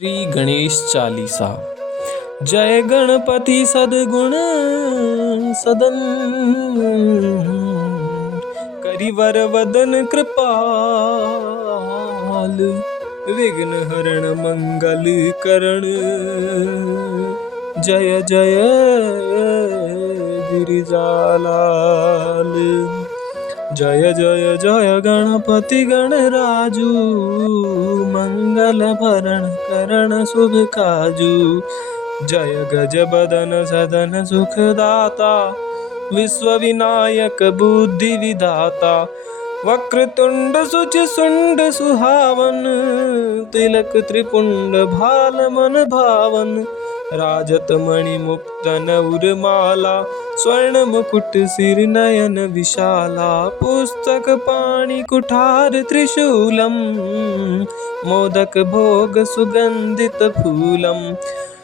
श्री गणेश चालीसा। जय गणपति सद्गुण सदन, करिवर वदन कृपाल, विघ्न हरण मंगल करण। जय जय गिरिजालाल। जय जय जय गणपति गणराजू, मंगल भरण करण शुभ काजू। जय गज बदन सदन सुखदाता, विश्व विनायक बुद्धि विधाता। वक्रतुंड सुचि सुंड सुहावन, तिलक त्रिपुंड भाल मन भावन। राजत मणि मुक्तन उर्माला, स्वर्ण मुकुट सिर नयन विशाला। पुस्तक पाणि कुठार त्रिशूलम, मोदक भोग सुगंधित फूलम।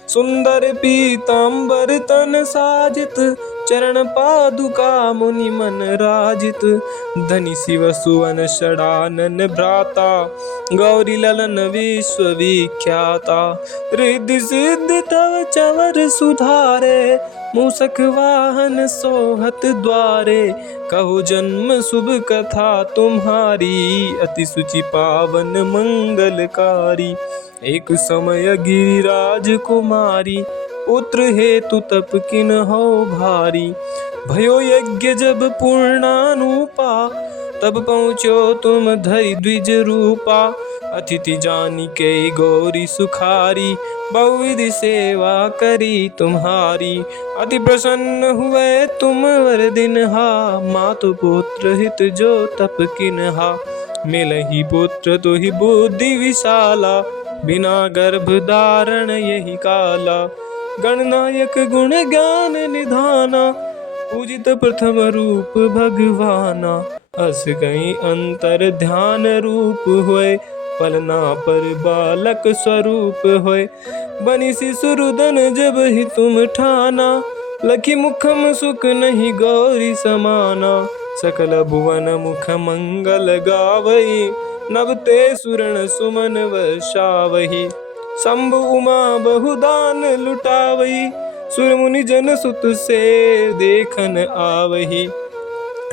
सुंदर पीतांबर तन साजित, चरण पादुका मुनि मन राजित। धनि शिव सुवन षडानन भ्राता, गौरी ललन विश्व विख्याता। रिद्धि सिद्धि तव चवर सुधारे, मूषक वाहन सोहत द्वारे। कहो जन्म शुभ कथा तुम्हारी, अति सुचि पावन मंगलकारी। एक समय गिरिराज कुमारी, पुत्र हेतु तप किन्हो भारी। भयो यज्ञ जब पूर्णानुपा, तब पहुँचो तुम धरि द्विज रूपा। अतिथि जानिके गौरी सुखारी, बहुविधि सेवा करी तुम्हारी। अति प्रसन्न हुए तुम वर दिनहा, मातु पुत्र हित जो तप किन्हा। मिलहि पुत्र तुहि बुद्धि विशाला, बिना गर्भ धारण यही काला। गणनायक गुण ज्ञान निधाना, पूजित प्रथम रूप भगवाना। अस कहीं अंतर ध्यान रूप होय, पलना पर बालक स्वरूप होय। बनी शिशुरुदन जब ही तुम ठाना, लखी मुखम सुख नहीं गौरी समाना। सकल भुवन मुख मंगल गावई, नभ ते सुरण सुमन वर्षावहि। शंभु उमा बहुदान लुटावई, सुर मुनि जन सुत से देखन आवही।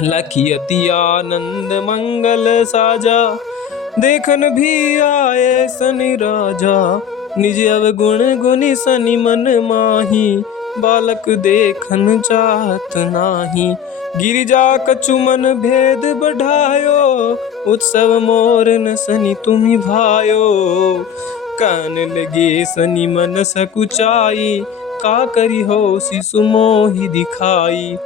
लखी अति आनंद मंगल साजा, देखन भी आए सनि राजा। निज अवगुण गुनि सनि मन माही, बालक देखन चाहत नाही। गिरिजा कछु मन भेद बढ़ायो, उत्सव मोर न सनि तुम्हि भायो। कान लगे सनि मन सकुचाई, का करी हो शिशु मोहि दिखाई।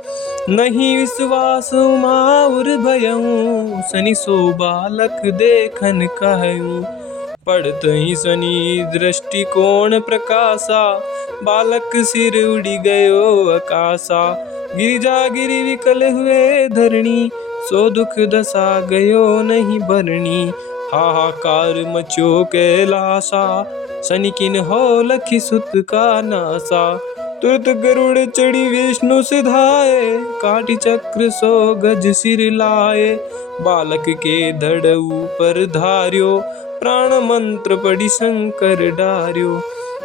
नहीं विश्वास उमा उर भयऊं, सनि सो बालक देखन कहूं। पड़तहि सनि दृष्टिकोण प्रकाशा, बालक सिर उड़ी गयो आकाशा। गिरिजा गिरि विकल हुए धरणी, सो दुख दशा गयो नहीं बरणी। हाहाकार मचो कैलासा, सनि किन्हो लखी सुत का नासा। तुरत गरुड़ चढ़ी विष्णु सिधाए, काटी चक्र सो गज सिर लाए। बालक के धड़ ऊपर धार्यो, प्राण मंत्र पढ़ी शंकर डार्यो।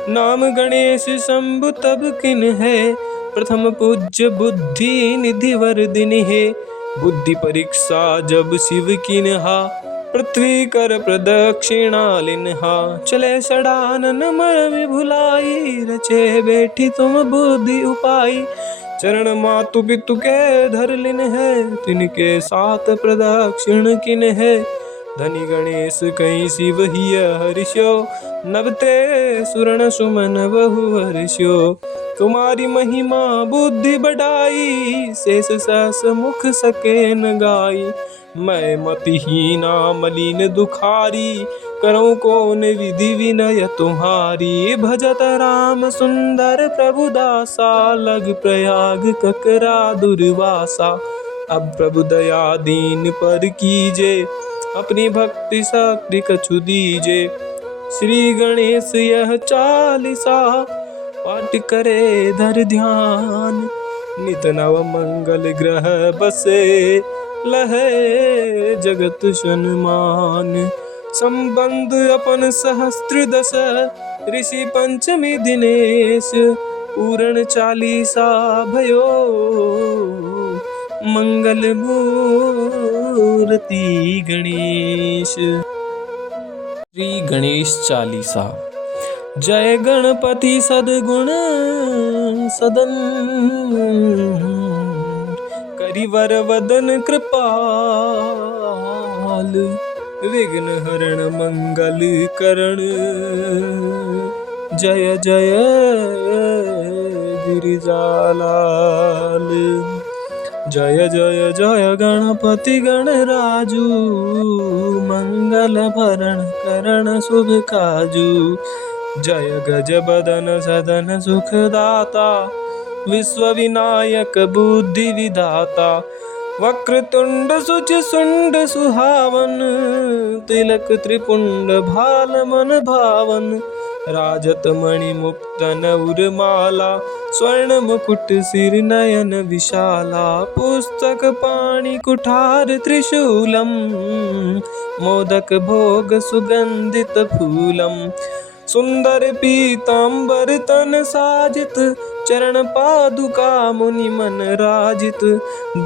नाम गणेश शंभु तब किन है, प्रथम पूज्य बुद्धि निधि वर दिन है। बुद्धि परीक्षा जब शिव किन्हा, पृथ्वी कर प्रदक्षिणा लिन्हा। चले षडानन मर भुलाई, रचे बैठी तुम बुद्धि उपाई। चरण मातु पितु के धर लिन है, तिनके साथ प्रदक्षिण किन है। धनि गणेश कहीं शिव हिय हर्ष्यो, नभते सुरण सुमन बहु हर्ष्यो। तुम्हारी महिमा बुद्धि बढ़ाई, शेष सहस मुख सके न गाई। मैं मतिहीना मलिन दुखारी, करऊं कौन विधि विनय तुम्हारी। भजत राम सुंदर प्रभु दासा, लग प्रयाग ककरा दुर्वासा। अब प्रभु दया दीन पर कीजे, अपनी भक्ति शक्ति कछु दीजे। श्री गणेश यह चालीसा, पाठ करे धर ध्यान। नित नव मंगल ग्रह बसे, लहे जगत सन्मान। संबंध अपन सहस्त्र दश ऋषि पंचमी दिनेश पूर्ण चालीसा भयो मंगल मूर्ति गणेश। श्री गणेश चालीसा। जय गणपति सद्गुण सदन करिवर वदन कृपाल विघ्न हरण मंगल करण। जय जय गिरिजालाल। जय जय जय गणपति गणराजू मंगल भरण करण शुभ काजू। जय गज बदन सदन सुखदाता विश्व विनायक बुद्धि विधाता। वक्रतुंड सुच सुंड सुहावन तिलक त्रिपुंड भाल मन भावन। राजत मणि मुक्त नउरमाला स्वर्ण मुकुट सिर नयन विशाला। पुस्तक पाणि कुठार त्रिशूलम मोदक भोग सुगंधित फूलम। सुंदर पीतांबर तन साजित चरण पादुका मुनि मन राजित।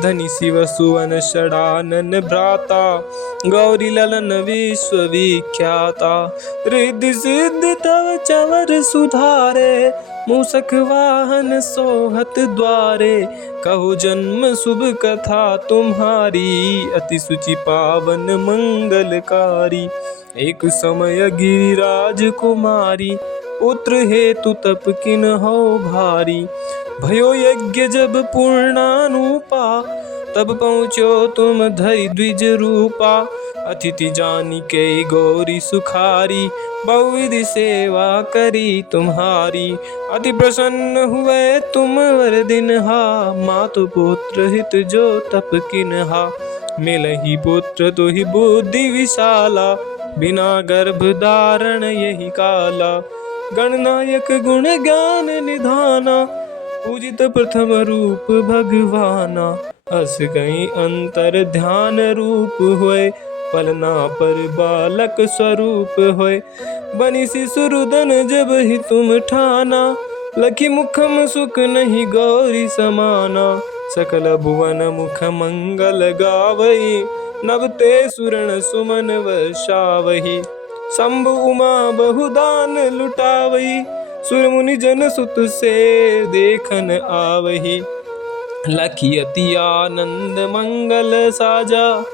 धनि शिव सुवन षडानन भ्राता गौरी ललन विश्व विख्याता। रिद्धि सिद्धि तव चवर सुधारे मूषक वाहन सोहत द्वारे। कहो जन्म शुभ कथा तुम्हारी अति सुचि पावन मंगलकारी। एक समय गिरिराज कुमारी पुत्र हेतु तप किन्हो भारी। भयो यज्ञ जब पूर्णानुपा तब पहुँचो तुम धरि द्विज रूपा। अतिथि जानी के गौरी सुखारी बहुविधि सेवा करी तुम्हारी। अति प्रसन्न हुए तुम वर दिनहा मातु पुत्र हित जो तप किन्हा। मिलहि पुत्र तुहि बुद्धि विशाला बिना गर्भ धारण यही काला। गणनायक गुण ज्ञान निधाना पूजित प्रथम रूप भगवाना। अस कहीं अंतर ध्यान रूप होय पलना पर बालक स्वरूप होय। बनि शिशुरुदन जब ही तुम ठाना लखी मुखम सुख नहीं गौरी समाना। सकल भुवन मुख मंगल गावई नव ते सुरण सुमन वर्षावही। शंभु उमा बहुदान लुटावई सुर मुनि जन सुत से देखन आवही। लखी अति आनंद मंगल साजा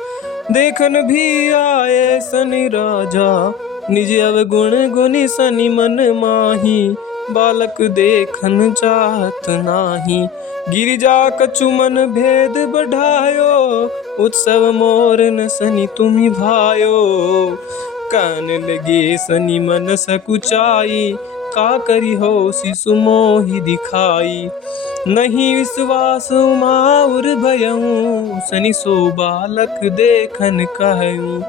देखन भी आए शनि राजा। निज अवगुण गुनि शनि मन माही बालक देखन चाहत नाही। गिरिजा कछु मन भेद बढ़ायो उत्सव मोर न शनि तुम्हि भायो। कान लगे शनि मन सकुचाई का करी हो शिशु मोहि दिखाई। नहीं विश्वास उमाउर भयऊं शनि सो बालक देखन कहूं।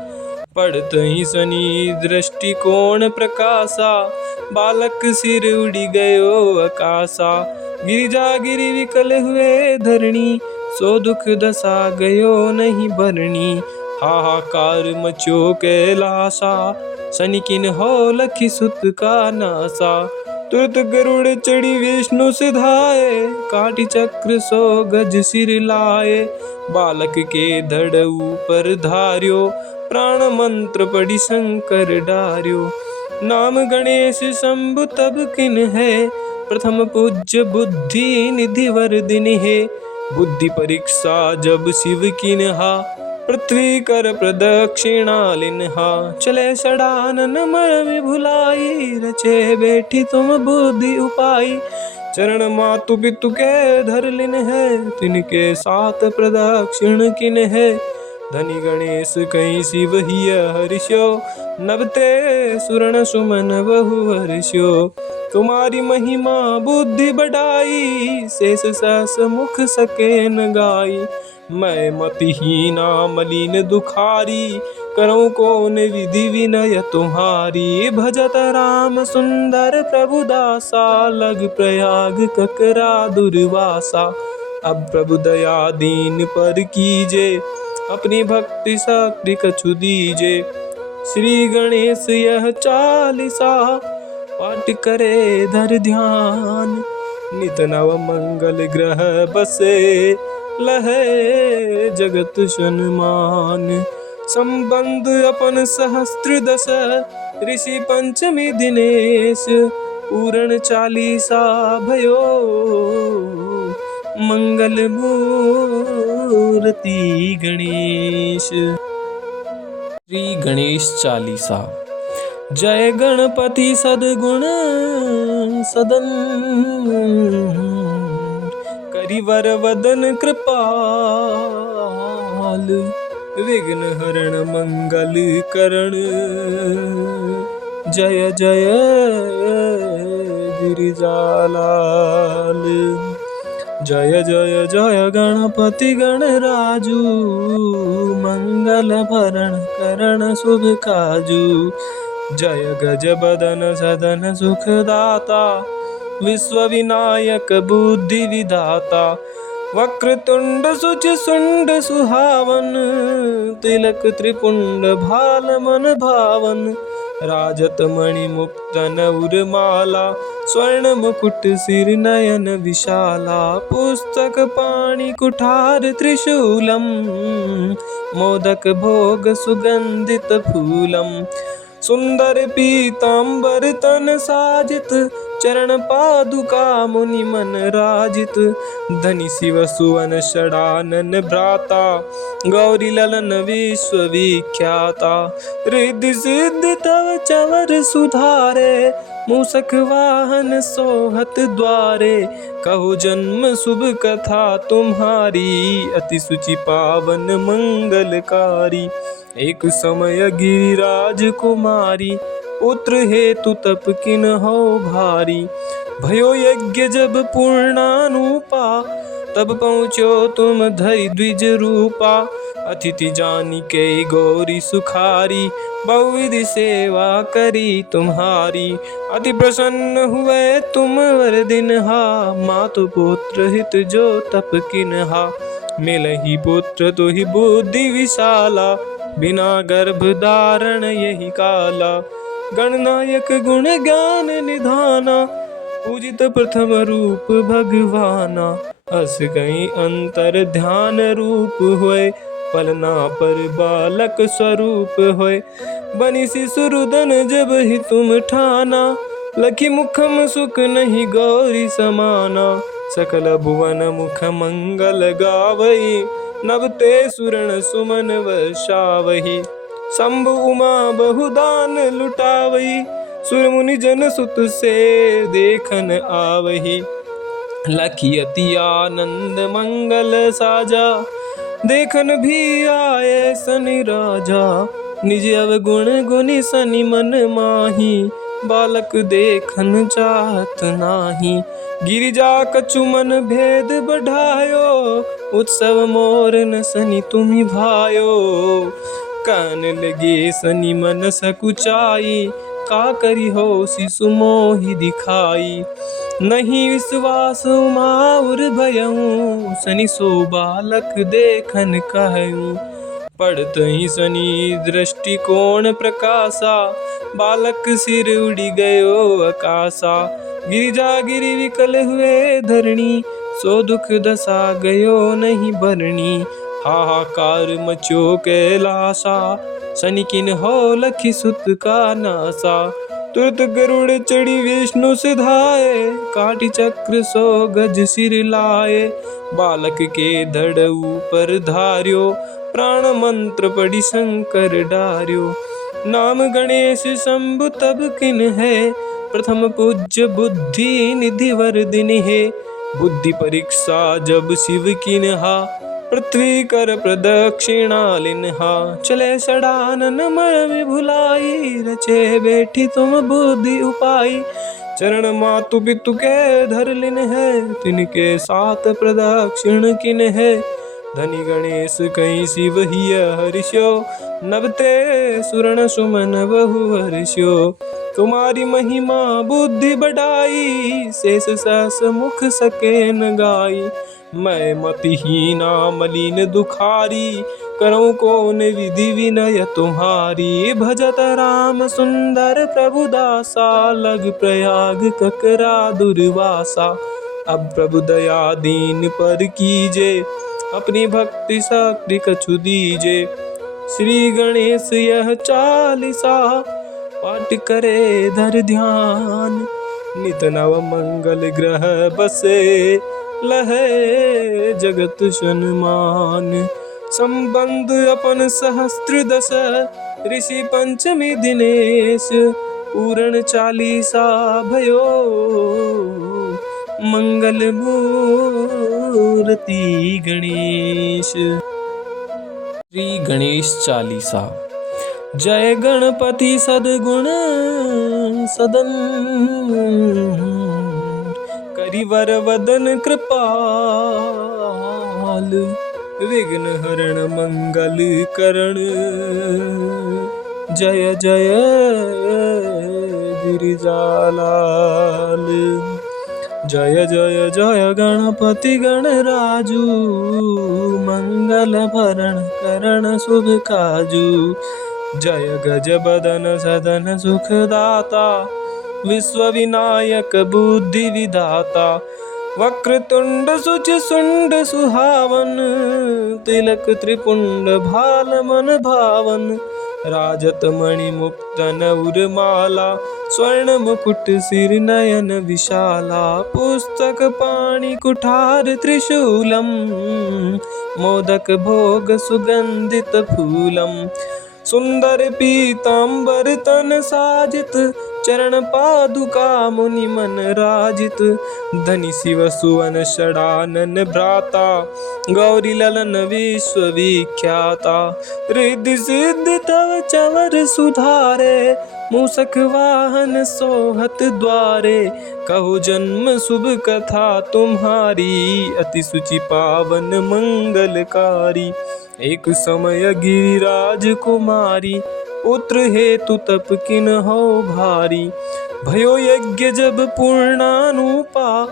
पड़त ही शनि दृष्टिकोण प्रकाशा बालक सिर उड़ी गयो आकाशा। गिरिजा गिरि विकल हुए धरणी सो दुख दशा गयो नहीं भरणी। हाहाकार मचो कैलासा शनि किन्हो लखी सुत का नासा। तुरत गरुड़ चढ़ी विष्णु सिधाए काटी चक्र सो गज सिर लाए। बालक के धड़ ऊपर धार्यो प्राण मंत्र पढ़ी शंकर डार्यो। नाम गणेश शंभु तब किन है प्रथम पूज्य बुद्धि निधि वर दिन है। बुद्धि परीक्षा जब शिव किन्हा पृथ्वी कर प्रदक्षिणा लिन्हा। चले षडानन मर भुलाई रचे बैठी तुम बुद्धि उपाई। चरण मातु पितु के धर लिन है तिनके साथ प्रदक्षिण किन है। धनी गणेश कहीं शिव ही हर्षो नवते सुरण सुमन बहु हर्षो। तुम्हारी महिमा बुद्धि बढ़ाई शेष सहस मुख सके न गाई। मैं मतिहीना मलिन दुखारी करूँ कौन विधि विनय तुम्हारी। भजत राम सुंदर प्रभु दासा लग प्रयाग ककरा दुर्वासा। अब प्रभु दया दीन पर कीजे अपनी भक्ति शक्ति कछु दीजे। श्री गणेश यह चालीसा पाठ करे धर ध्यान। नित नव मंगल ग्रह बसे लहे जगत सन्मान। संबंध अपन सहस्त्र दश ऋषि पंचमी दिनेश। पूर्ण चालीसा भयो मंगल मूर्ति गणेश। श्री गणेश चालीसा। जय गणपति सद्गुण सदन करिवर वदन कृपाल। विघ्न हरण मंगल करण जय जय गिरिजालाल। जय जय जय गणपति गणराजू मंगल भरण करण शुभ काजू। जय गज बदन सदन सुखदाता विश्व विनायक बुद्धि विधाता। वक्रतुंड सुच सुंड सुहावन तिलक त्रिपुंड भाल मन भावन। राजत मणि मुक्त नउरमाला स्वर्ण मुकुट सिर नयन विशाला। पुस्तक पाणि कुठार त्रिशूलम मोदक भोग सुगंधित फूलम। सुंदर पीतांबर तन साजित चरण पादुका मुनि मन राजित। धनि शिव सुवन षडानन भ्राता गौरी ललन विश्व विख्याता। रिद्धि सिद्धि तव चवर सुधारे मूषक वाहन सोहत द्वारे। कहो जन्म शुभ कथा तुम्हारी अति सुचि पावन मंगलकारी। एक समय गिरिराज कुमारी पुत्र हेतु तप किन हो भारी। भयो यज्ञ जब पूर्णानुपा तब पहुँचो तुम धरि द्विज रूपा। अतिथि जानी के गौरी सुखारी बहुविधि सेवा करी तुम्हारी। अति प्रसन्न हुए तुम वर दिनहा मातु पुत्र हित जो तप किन्हा। मिलहि पुत्र तो ही बुद्धि विशाला बिना गर्भ धारण यही काला। गणनायक गुण ज्ञान निधाना पूजित प्रथम रूप भगवाना। अस कहीं अंतर ध्यान रूप होय पलना पर बालक स्वरूप होय। बनी शिशुरुदन जब ही तुम ठाना लखी मुखम सुख नहीं गौरी समाना। सकल भुवन मुख मंगल गावई नभ ते सुरण सुमन वर्षावही। शंभु उमा बहुदान लुटावही सुर मुनि जन सुत से देखन आवही। लखी अति आनंद मंगल साजा देखन भी आए शनि राजा। निज अवगुण गुनि शनि मन माही बालक देखन चाहत नाही। गिरिजा कछु मन भेद बढ़ायो उत्सव मोर न शनि तुम्हि भायो। कान लगे शनि मन सकुचाई का करी हो शिशु मोहि दिखाई। नहीं विश्वास उमाउर भयऊं शनि सो बालक देखन कहूं। पढ़त ही शनि दृष्टिकोण प्रकाशा बालक सिर उड़ी गयो आकाशा। गिरिजा गिरि विकल हुए धरणी सो दुख दशा गयो नहीं बरणी। हाहाकार मचो कैलासा शनि किन हो लखी सुत का नासा। तुरत गरुड़ चढ़ी विष्णु सिधाए काटी चक्र सो गज सिर लाए। बालक के धड़ ऊपर धार्यो प्राण मंत्र पढ़ी शंकर डार्यो। नाम गणेश शंभु तब किन है प्रथम पूज्य बुद्धि निधि वर्धिन है। बुद्धि परीक्षा जब शिव किन्हा पृथ्वी कर प्रदक्षिणा लिन्हा। चले षडानन मय भुलाई रचे बैठी तुम बुद्धि उपाई। चरण मातु पितु के धर लिन है तिनके साथ प्रदक्षिण किन है। धनी गणेश कहीं शिव ही हर्ष्यो नभते सुरण सुमन बहु हर्ष्यो। तुम्हारी महिमा बुद्धि बढ़ाई शेष सहस मुख सके न गाई। मैं मतिहीना मलिन दुखारी करऊँ कौन विधि विनय तुम्हारी। भजत राम सुंदर प्रभु दासा, लग प्रयाग ककरा दुर्वासा। अब प्रभु दया दीन पर कीजे, अपनी भक्ति शक्ति कछु दीजे। श्री गणेश यह चालीसा, पाठ करे धर ध्यान। नित नव मंगल ग्रह बसे, लहे जगत सन्मान। संबंध अपन सहस्त्र दश, ऋषि पंचमी दिनेश। पूर्ण चालीसा भयो, मंगल मूर्ति गणेश। श्री गणेश चालीसा। जय गणपति सद्गुण सदन, करिवर वदन कृपाल। विघ्न हरण मंगल करण, जय जय गिरिजालाल। जय जय जय गणपति गणराजू, मंगल भरण करण शुभ काजू। जय गज बदन सदन सुखदाता, विश्व विनायक बुद्धि विधाता। वक्रतुंड सुचि सुंड सुहावन, तिलक त्रिपुंड भाल मन भावन। राजत मणि मुक्तन उर्माला, स्वर्ण मुकुट सिर नयन विशाला। पुस्तक पाणि कुठार त्रिशूलम, मोदक भोग सुगंधित फूलम। सुंदर पीतांबर तन साजित, चरण पादुका मुनि मन राजित। धनि शिव सुवन षडानन भ्राता, गौरी ललन विश्व विख्याता। रिद्धि सिद्धि तव चवर सुधारे, मूषक वाहन सोहत द्वारे। कहो जन्म शुभ कथा तुम्हारी, अति सुचि पावन मंगलकारी। एक समय गिरिराज कुमारी, पुत्र हेतु तप किन्हो भारी। भयो यज्ञ जब पूर्णानुपा,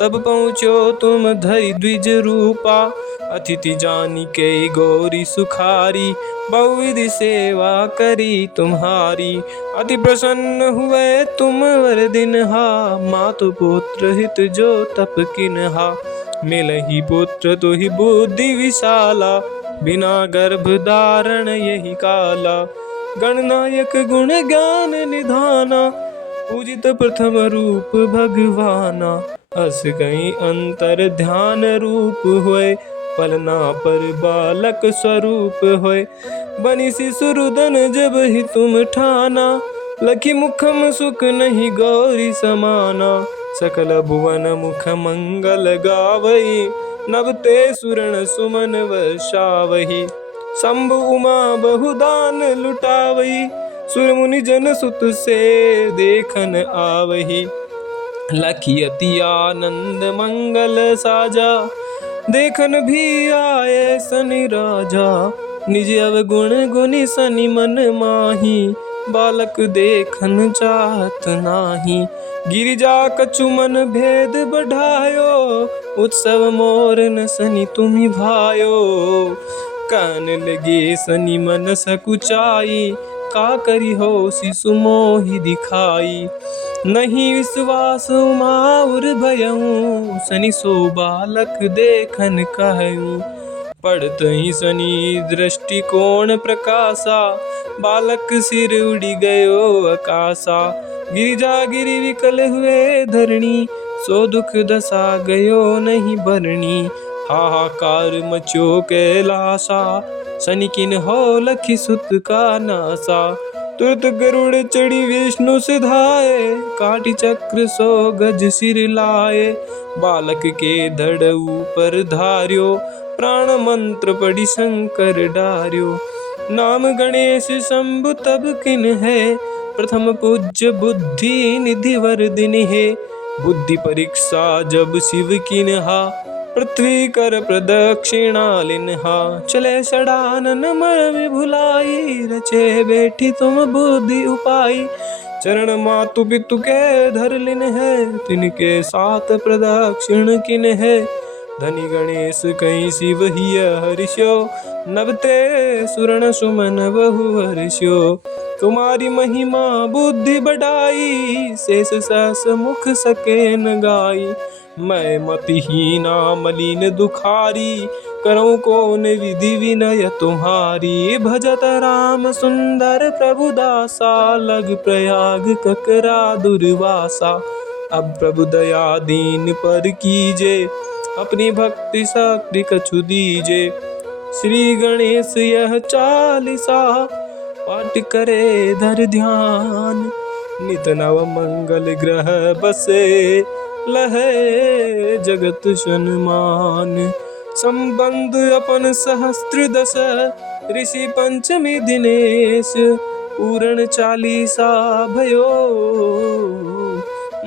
तब पहुँचो तुम धरि द्विज रूपा। अतिथि जानी के गौरी सुखारी, बहुविधि सेवा करी तुम्हारी। अति प्रसन्न हुए तुम वर दिनहा, मातु पुत्र हित जो तप किन्हा। मिलहि पुत्र तुहि बुद्धि विशाला, बिना गर्भ धारण यही काला। गणनायक गुण ज्ञान निधाना, पूजित प्रथम रूप भगवाना। अस कहीं अंतर ध्यान रूप होय, पलना पर बालक स्वरूप होय। बनी शिशुरुदन जब ही तुम ठाना, लखी मुखम सुख नहीं गौरी समाना। सकल भुवन मुख मंगल गावई, नभ ते सुरण सुमन वर्षावहि। शंभु उमा बहुदान लुटावई, सुर मुनि जन सुत से देखन आवही। लखी अति आनंद मंगल साजा, देखन भी आए सनि राजा। निज अवगुण गुनि सनि मन माही, बालक देखन चाहत नाही। गिरिजा कछु मन भेद बढ़ायो, उत्सव मोर न सनि तुम्हि भायो। कान लगे सनि मन सकुचाई, का करी हो शिशु मोहि दिखाई। नहीं विश्वास उमाउर भयऊँ, सनि सो बालक देखन कहूँ। पड़तहि सनि दृष्टिकोण प्रकाशा, बालक सिर उड़ि गयो आकाशा। गिरिजा गिरि विकल हुए धरणी, सो दुख दशा गयो नहीं बरणी। हाहाकार मचो कैलासा, सनि किन्हो लखी सुत का नासा। तुरत गरुड़ चढ़ी विष्णु सिधाए, काटी चक्र सो गज सिर लाए। बालक के धड़ ऊपर धार्यो, प्राण मंत्र पढ़ी शंकर डार्यो। नाम गणेश शंभु तब किन है, प्रथम पूज्य बुद्धि निधि वर दिन है। बुद्धि परीक्षा जब शिव किन्हा, पृथ्वी कर प्रदक्षिणा लिन्हा। चले षडानन मर भुलाई, रचे बैठी तुम बुद्धि उपाई। चरण मातु पितु के धर लिन है, तिनके साथ प्रदक्षिण किन है। धनी गणेश कहीं शिव हिय हर्ष्यो, नवते सुरण सुमन बहु हर्ष्यो। तुम्हारी महिमा बुद्धि बढ़ाई, शेष सहस मुख सके न गाई। मैं मतिहीना मलिन दुखारी, करूँ कौन विधि विनय तुम्हारी। भजत राम सुंदर प्रभु दासा, लग प्रयाग ककरा दुर्वासा। अब प्रभु दया दीन पर कीजे, अपनी भक्ति शक्ति कछु दीजे। श्री गणेश यह चालीसा, पाठ करे धर ध्यान। नित नव मंगल ग्रह बसे, लहे जगत सन्मान। संबंध अपन सहस्त्र दश, ऋषि पंचमी दिनेश। पूर्ण चालीसा भयो,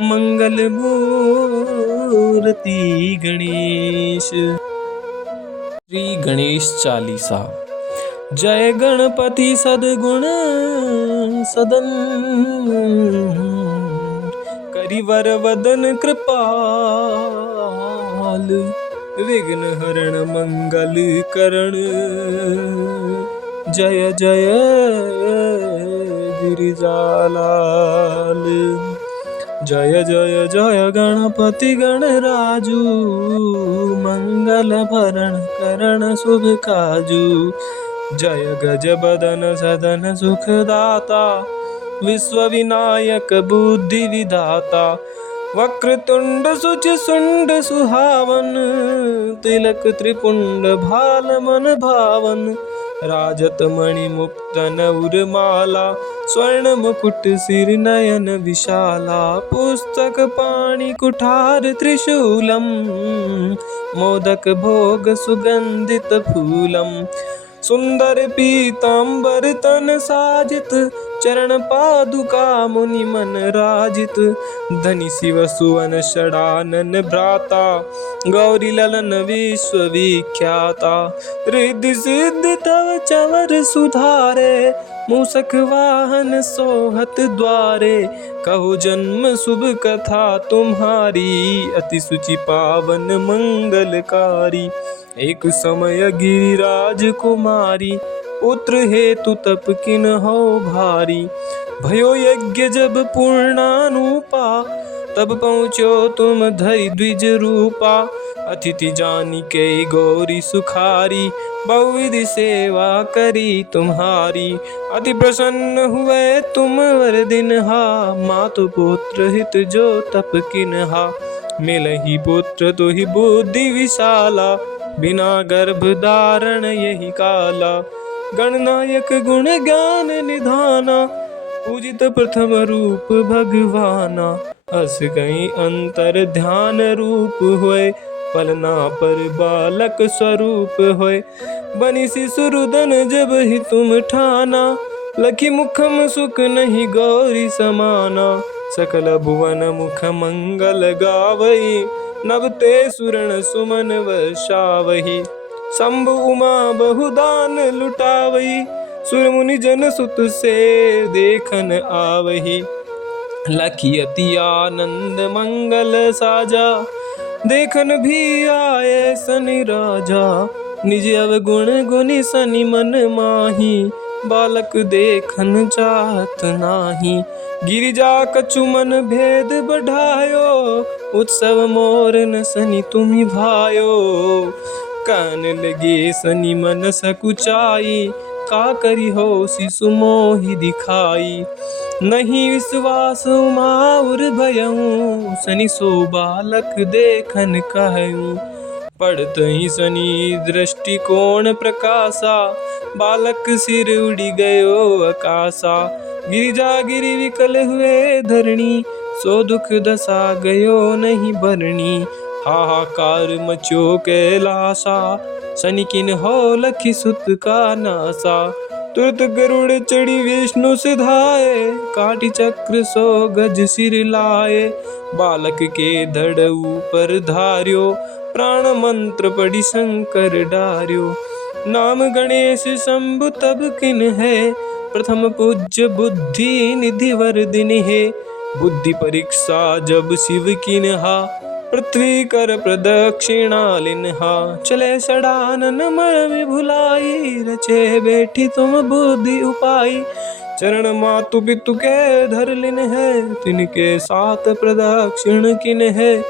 मंगल मूर्ति गणेश। श्री गणेश चालीसा। जय गणपति सद्गुण सदन, करिवर वदन कृपाल। विघ्न हरण मंगल करण, जय जय गिरिजालाल। जय जय जय गणपति गणराजू, मंगल भरण करण शुभ काजू। जय गज बदन सदन सुखदाता, विश्व विनायक बुद्धि विधाता। वक्रतुंड सुच सुंड सुहावन, तिलक त्रिपुंड भाल मन भावन। राजत मणि मुक्तन उर्माला, स्वर्ण मुकुट सिर नयन विशाला। पुस्तक पाणि कुठार त्रिशूलम, मोदक भोग सुगंधित फूलम। सुंदर पीतांबर तन साजित, चरण पादुका मुनि मन राजित। धनि शिव सुवन षडानन भ्राता, गौरी ललन विश्व विख्याता। रिद्धि सिद्धि तव चवर सुधारे, मूषक वाहन सोहत द्वारे। कहो जन्म शुभ कथा तुम्हारी, अति सुचि पावन मंगलकारी। एक समय गिरिराज कुमारी, पुत्र हेतु तप किन्हो भारी। भयो यज्ञ जब पूर्णानुपा, तब पहुँचो तुम धरि द्विज रूपा। अतिथि जानी के गौरी सुखारी, बहुविधि सेवा करी तुम्हारी। अति प्रसन्न हुए तुम वर दिनहा, मातु पुत्र हित जो तप किन्हा। मिलहि पुत्र तुहि बुद्धि विशाला, बिना गर्भ धारण यही काला। गणनायक गुण ज्ञान निधाना, पूजित प्रथम रूप भगवाना। अस कहीं अंतर ध्यान रूप होय, पलना पर बालक स्वरूप होय। बनि शिशुरुदन जब ही तुम ठाना, लखी मुखम सुख नहीं गौरी समाना। सकल भुवन मुख मंगल गावई, नवते सुरण सुमन वर्षावही। शंभु उमा बहुदान लुटावई, सुर मुनि जन सुत से देखन आवही। लखी अति आनंद मंगल साजा, देखन भी आए शनि राजा। निज अवगुण गुनि शनि मन माही, बालक देखन चाहत नाही। गिरिजा कछु मन भेद बढ़ायो, उत्सव मोर न शनि तुम्हि भायो। कान लगे शनि मन सकुचाई, का करी हो शिशु मोहि दिखाई। नहीं विश्वास उमा उर भयऊं, शनि सो बालक देखन कहूं। पड़त ही शनि दृष्टिकोण प्रकाशा, बालक सिर उड़ी गयो आकाशा। गिरिजा गिरि विकल हुए धरणी, सो दुख दशा गयो नहीं भरणी। हाहाकार मचो कैलासा, शनि किन्हो लखी सुत का नासा। तुरत गरुड़ चढ़ी विष्णु सिधाए, काटी चक्र सो गज सिर लाए। बालक के धड़ ऊपर धार्यो, प्राण मंत्र पढ़ी शंकर डार्यो। नाम गणेश शंभु तब किन है, प्रथम पूज्य बुद्धि निधि वर दिन है। बुद्धि परीक्षा जब शिव किन्हा, पृथ्वी कर प्रदक्षिणा लिन्हा, चले षडानन मन भुलाई, रचे बैठी तुम बुद्धि उपाई, चरण मातु पितु के धर लिन है, तिनके साथ प्रदक्षिण किन है,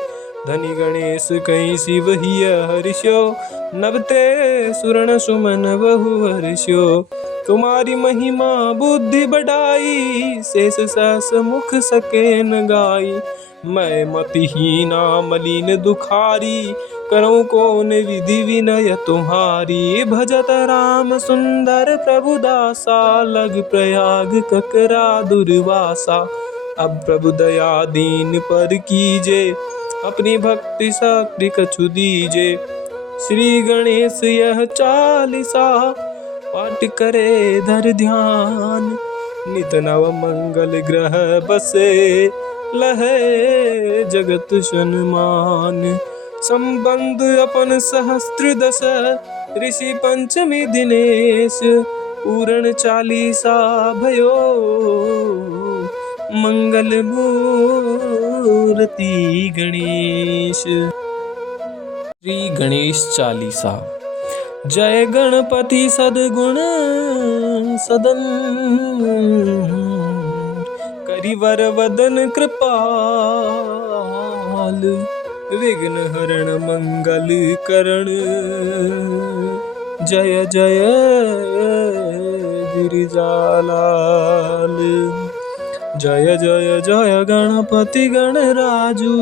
धनी गणेश कहीं शिव ही हर्षो, नभते सुरण सुमन बहु हर्षो, तुम्हारी महिमा बुद्धि बढ़ाई, शेष सहस मुख सके न गाई, मैं मतिहीना मलिन दुखारी, करूं कौन विधि विनय तुम्हारी, भजत राम सुंदर प्रभु दासा, लग प्रयाग ककरा दुर्वासा, अब प्रभु दया दीन पर कीजे, अपनी भक्ति शक्ति कछु दीजे, श्री गणेश यह चालीसा, पाठ करे धर ध्यान, नित नव मंगल ग्रह बसे, लहे जगत सन्मान, संबंध अपन सहस्त्र दश, ऋषि पंचमी दिनेश, पूर्ण चालीसा भयो, मंगल मूर्ति गणेश। श्री गणेश चालीसा। जय गणपति सद्गुण सदन, करिवर वदन कृपाल, विघ्न हरण मंगल करण, जय जय गिरिजालाल, जय जय जय गणपति गणराजू,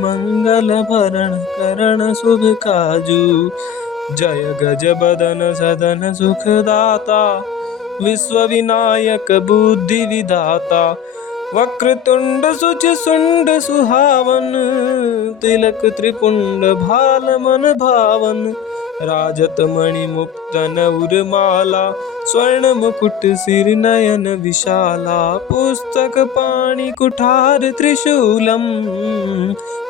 मंगल भरण करण शुभ काजू, जय गज बदन सदन सुखदाता, विश्व विनायक बुद्धि विधाता, वक्रतुंड सुच सुंड सुहावन, तिलक त्रिपुंड भाल मन भावन, राजत मणि मुक्तन उर्माला, स्वर्ण मुकुट सिर नयन विशाला, पुस्तक पाणि कुठार त्रिशूलम,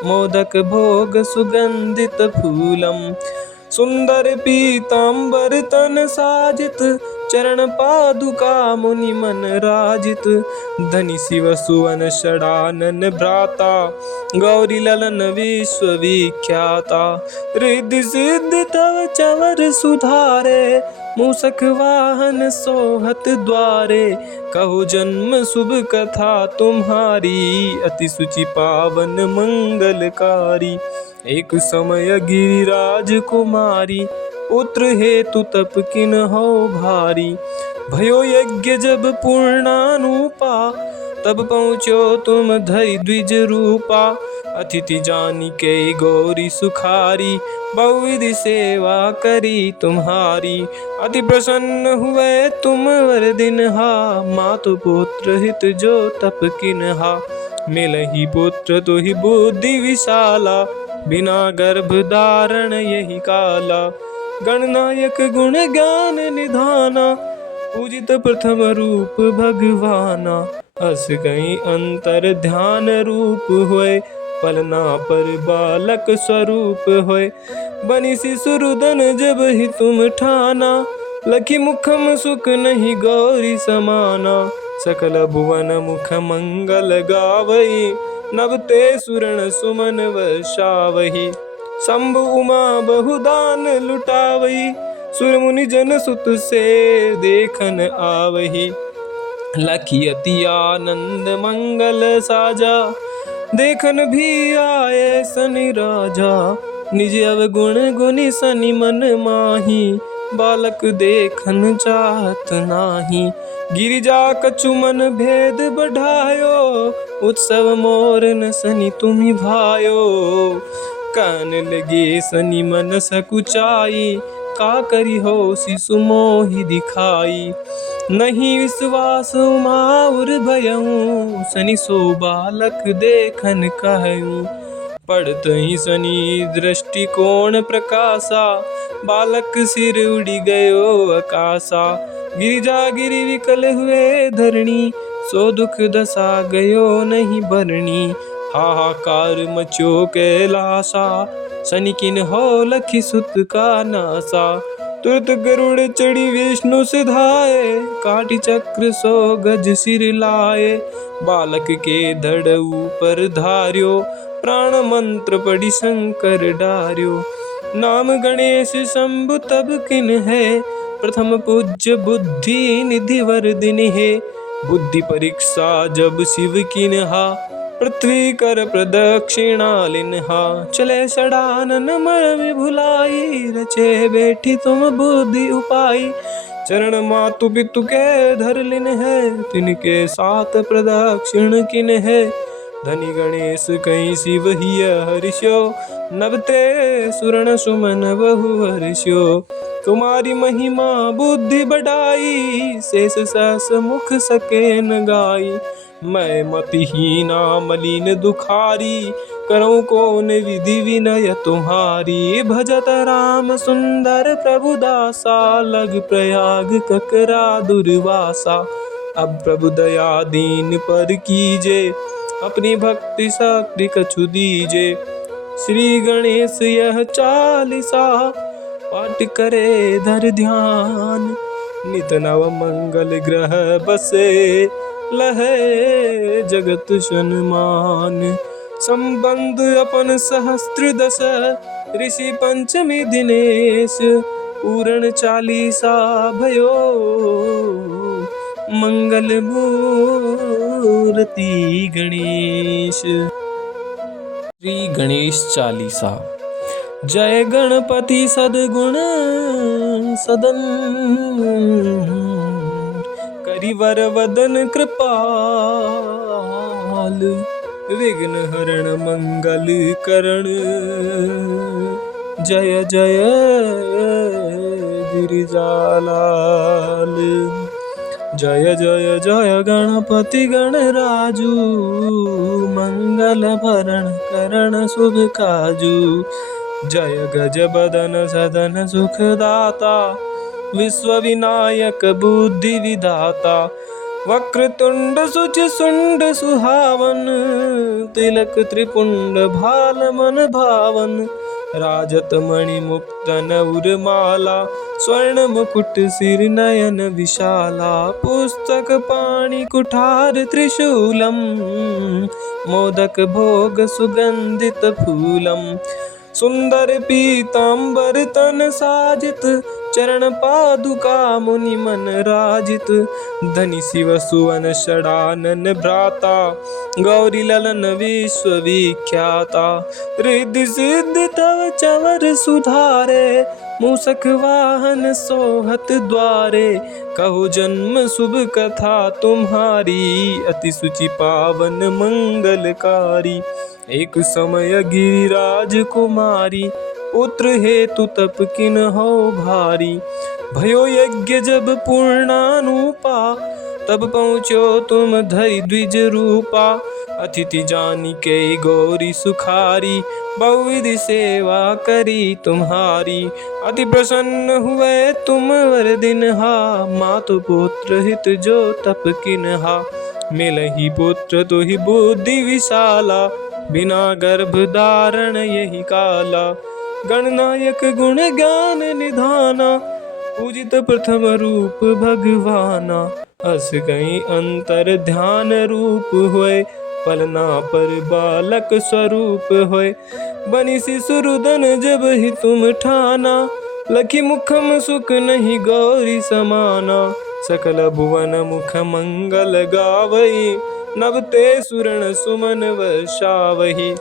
मोदक भोग सुगंधित फूलम, सुंदर पीतांबर तन साजित, चरण पादुका मुनि मन राजित, धनि शिव सुवन षडानन भ्राता, गौरी ललन विश्व विख्याता, रिद्धि सिद्धि तव चवर सुधारे, मूषक वाहन सोहत द्वारे, कहो जन्म शुभ कथा तुम्हारी, अति सुचि पावन मंगलकारी, एक समय गिरिराज कुमारी, पुत्र हेतु तप किन हो भारी, भयो यज्ञ जब पूर्णानुपा, तब पहुँचो तुम धरि द्विज रूपा, अतिथि जानी के गौरी सुखारी, बहुविधि सेवा करी तुम्हारी, अति प्रसन्न हुए तुम वर दिनहा, मातु पुत्र हित जो तप किन्हा, मिलहि पुत्र तो ही बुद्धि विशाला, बिना गर्भ धारण यही काला, गणनायक गुण ज्ञान निधाना, पूजित प्रथम रूप भगवाना, अस कहीं अंतर ध्यान रूप होय, पलना पर बालक स्वरूप होय, बनी शिशुरुदन जब ही तुम ठाना, लखी मुखम सुख नहीं गौरी समाना, सकल भुवन मुख मंगल गावई, नभते सुरण सुमन वर्षावही, शंभु उमा बहुदान लुटावही, सुर मुनि जन सुत से देखन आवही, लखी अति आनंद मंगल साजा, देखन भी आए सनि राजा, निज अवगुण गुनि सनि मन माही, बालक देखन चाहत नाही, गिरिजा कछु मन भेद बढ़ायो, उत्सव मोर न सनि तुम्हि भायो, कान लगे सनि मन सकुचाई, का करी हो शिशु मोहि दिखाई, नहीं विश्वास उमाउर भयऊं, सनि सो बालक देखन कहूं, पढ़त ही सनि दृष्टिकोण प्रकाशा, बालक सिर उड़ी गयो आकाशा, गिरिजा गिरि विकल हुए धरणी, सो दुख दशा गयो नहीं बरणी, हाहाकार मचो कैलासा, सनि किन हो लखी सुत का नासा, तुरत गरुड़ चढ़ी विष्णु सिधाए, काटी चक्र सो गज सिर लाए, बालक के धड़ ऊपर धार्यो, प्राण मंत्र पढ़ी शंकर डार्यो। नाम गणेश शंभु तब किन है, प्रथम पूज्य बुद्धि निधि वर दिन है। बुद्धि परीक्षा जब शिव किन्हा, पृथ्वी कर प्रदक्षिणा लिन्हा। चले षडानन मय भुलाई, रचे बैठी तुम बुद्धि उपाई। चरण मातु पितु के धर लिन है, तिनके साथ प्रदक्षिण किन है। धनी गणेश कहीं शिव ही हर्ष्यो, नभते सुरण सुमन बहु हर्ष्यो। तुम्हारी महिमा बुद्धि बढ़ाई, शेष सहस मुख सके न गाई। मैं मतिहीना मलिन दुखारी, करऊँ कौन विधि विनय तुम्हारी। भजत राम सुंदर प्रभु दासा, लग प्रयाग ककरा दुर्वासा। अब प्रभु दया दीन पर कीजे, अपनी भक्ति शक्ति कछु दीजे। श्री गणेश यह चालीसा, पाठ करे धर ध्यान। नित नव मंगल ग्रह बसे, लहे जगत सन्मान। संबंध अपन सहस्त्र दश, ऋषि पंचमी दिनेश। पूर्ण चालीसा भयो, मंगल मूर्ति गणेश। श्री गणेश चालीसा। जय गणपति सद्गुण सदन, करिवर वदन कृपाल। विघ्न हरण मंगल करण, जय जय गिरिजालाल। जय जय जय गणपति गणराजू, मंगल भरण करण शुभ काजू। जय गज बदन सदन सुखदाता, विश्व विनायक बुद्धि विधाता। वक्रतुंड सुच सुंड सुहावन, तिलक त्रिपुंड भाल मन भावन। राजत मणि मुक्त नउर माला, स्वर्ण मुकुट सिर नयन विशाला। पुस्तक पाणि कुठार त्रिशूलम, मोदक भोग सुगंधित फूलम। सुंदर पीतांबर तन साजित, चरण पादुका मुनि मन राजित। धनि शिव सुवन षडानन भ्राता, गौरी ललन विश्व विख्याता। रिद्धि सिद्धि तव चवर सुधारे, मूषक वाहन सोहत द्वारे। कहो जन्म शुभ कथा तुम्हारी, अति सुचि पावन मंगलकारी। एक समय गिरिराज कुमारी, पुत्र हेतु तप किन हो भारी। भयो यज्ञ जब पूर्णानुपा, तब पहुँचो तुम धरि द्विज रूपा। अतिथि जानी के गौरी सुखारी, बहुविधि सेवा करी तुम्हारी। अति प्रसन्न हुए तुम वर दिनहा, मातु पुत्र हित जो तप किन्हा। मिलहि पुत्र तुहि बुद्धि विशाला, बिना गर्भ धारण यही काला। गणनायक गुण ज्ञान निधाना, पूजित प्रथम रूप भगवाना। अस कहीं अंतर ध्यान रूप होय, पलना पर बालक स्वरूप होय। बनी शिशुरुदन जब ही तुम ठाना, लखी मुखम सुख नहीं गौरी समाना। सकल भुवन मुख मंगल गावई, नभते सुरण सुमन वर्षावही।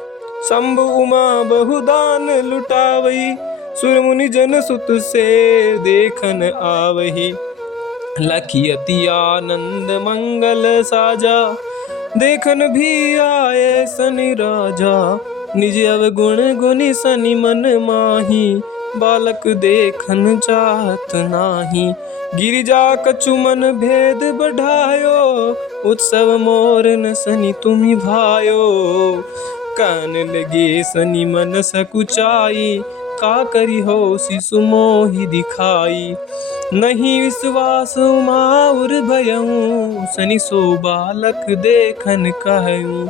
शंभु उमा बहुदान लुटावई, सुर मुनि जन सुत से देखन आवही। लखी अति आनंद मंगल साजा, देखन भी आए सनि राजा। निज अवगुण गुनि सनि मन माही, बालक देखन चाहत नाही। गिरिजा कछु मन भेद बढ़ायो, उत्सव मोर न सनि तुम्हि भायो। कान लगे सनि मन सकुचाई, का करी हो शिशु मोहि दिखाई। नहीं विश्वास उमाउर भयऊँ, सनि सो बालक देखन कहूँ।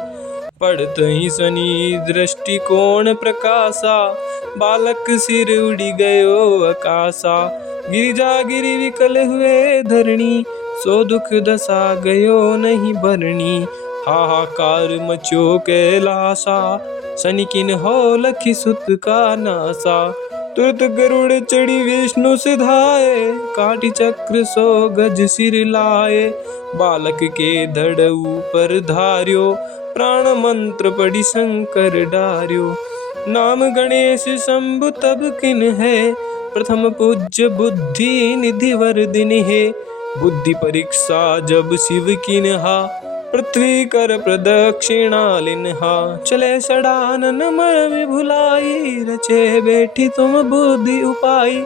पढ़तहि सनि दृष्टिकोण प्रकाशा, बालक सिर उड़ी गयो आकाशा। गिरिजा गिरि विकल हुए धरणी, सो दुख दशा गयो नहीं भरणी। हाहाकार मचो कैलासा, शनि किन हो लखी सुत का नासा। तुरत गरुड़ चढ़ी विष्णु सिधाए, काटी चक्र सो गज सिर लाए। बालक के धड़ ऊपर धार्यो, प्राण मंत्र पढ़ी शंकर डार्यो। नाम गणेश शंभु तब किन है, प्रथम पूज्य बुद्धि निधि वर दिन है। बुद्धि परीक्षा जब शिव किन्हा, पृथ्वी कर प्रदक्षिणा लिन्हा। चले सड़ानन मर भुलाई, रचे बैठी तुम बुद्धि उपाई।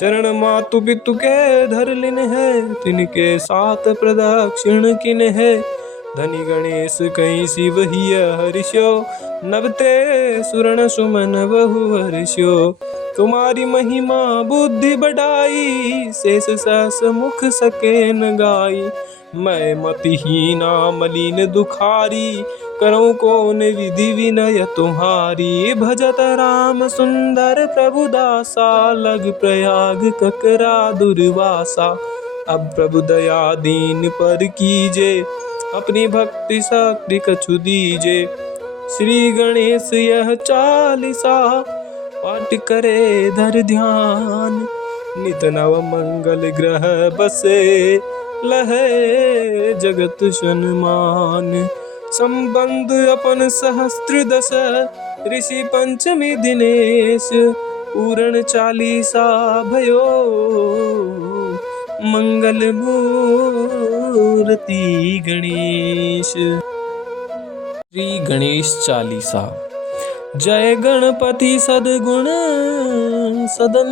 चरण मातु पितु के धर लिन है, तिनके साथ प्रदक्षिण किन है। धनी गणेश कहीं शिव ही हर्ष्यो, नभते सुरण सुमन बहु हर्ष्यो। तुम्हारी महिमा बुद्धि बढ़ाई, शेष सहस मुख सके न गाई। मैं मतिहीना मलिन दुखारी, करूँ कौन विधि विनय तुम्हारी। भजत राम सुंदर प्रभु दासा, लग प्रयाग ककरा दुर्वासा। अब प्रभु दया दीन पर कीजे, अपनी भक्ति शक्ति कछु दीजे। श्री गणेश यह चालीसा, पाठ करे धर ध्यान। नित नव मंगल ग्रह बसे, लहे जगत सन्मान। संबंध अपन सहस्त्र दश, ऋषि पंचमी दिनेश। पूर्ण चालीसा भयो, मंगल मूर्ति गणेश। श्री गणेश चालीसा। जय गणपति सद्गुण सदन,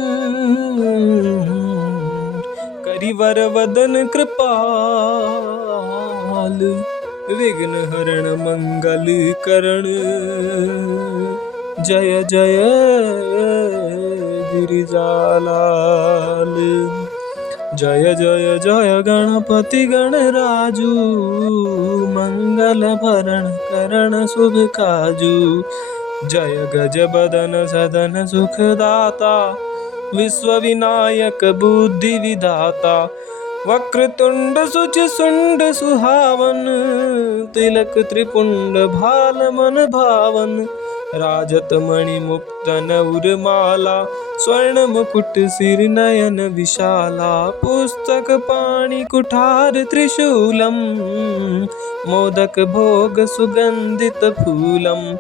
करिवर वदन कृपाल। विघ्न हरण मंगल करण, जय जय गिरिजालाल। जय जय जय गणपति गणराजू, मंगल भरण करण शुभ काजू। जय गज बदन सदन सुखदाता, विश्व विनायक बुद्धि विधाता। वक्रतुंड सुच सुंड सुहावन, तिलक त्रिपुंड भाल मन भावन। राजत मणि मुक्तन उर्माला, स्वर्ण मुकुट सिर नयन विशाला। पुस्तक पाणि कुठार त्रिशूलम, मोदक भोग सुगंधित फूलम।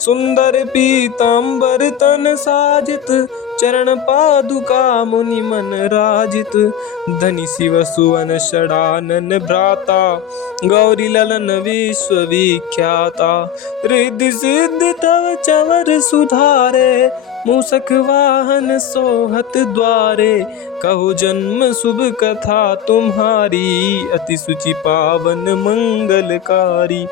सुंदर पीतांबर तन साजित, चरण पादुका मुनि मन राजित। धनि शिव सुवन षडानन भ्राता, गौरी ललन विश्व विख्याता। रिद्धि सिद्धि तव चवर सुधारे, मूषक वाहन सोहत द्वारे। कहो जन्म शुभ कथा तुम्हारी, अति सुचि पावन मंगलकारी।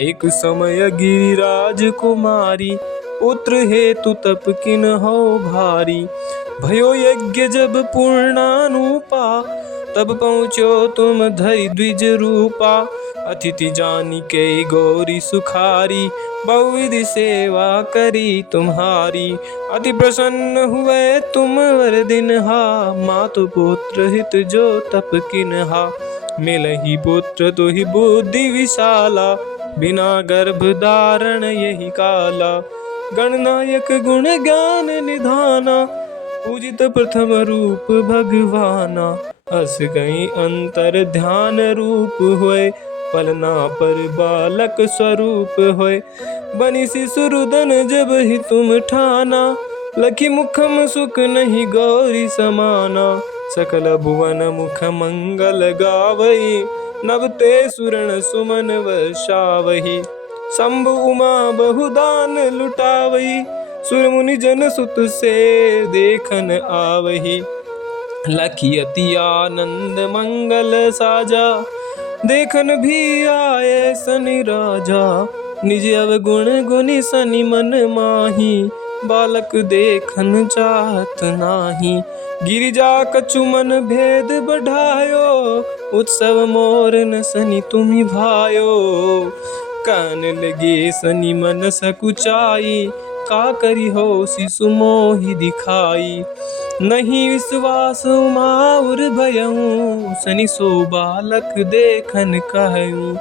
एक समय गिरिराज कुमारी, पुत्र हेतु तप किन हो भारी। भयो यज्ञ जब पूर्णानुपा, तब पहुँचो तुम धरि द्विज रूपा। अतिथि जानी के गौरी सुखारी, बहुविधि सेवा करी तुम्हारी। अति प्रसन्न हुए तुम वर दिनहा, मातु पुत्र हित जो तप किन्हा। मिलहि पुत्र तुहि बुद्धि विशाला, बिना गर्भ धारण यही काला। गणनायक गुण ज्ञान निधाना, पूजित प्रथम रूप भगवाना। अस कहीं अंतर ध्यान रूप होय, पलना पर बालक स्वरूप होय। बनि शिशुरुदन जब ही तुम ठाना, लखी मुखम सुख नहीं गौरी समाना। सकल भुवन मुख मंगल गावई, नभते सुरण सुमन वर्षावही। शंभु उमा बहुदान लुटावई, सुर मुनि जन सुत से देखन आवही। लखी अति आनंद मंगल साजा, देखन भी आए शनि राजा। निज अवगुण गुनि शनि मन माही, बालक देखन चाहत नाही। गिरिजा कछु मन भेद बढ़ायो, उत्सव मोर न शनि तुम्हि भायो। कान लगे शनि मन सकुचाई, का करी हो शिशु मोहि दिखाई। नहीं विश्वास उमा उर भयऊं, शनि सो बालक देखन कहऊं।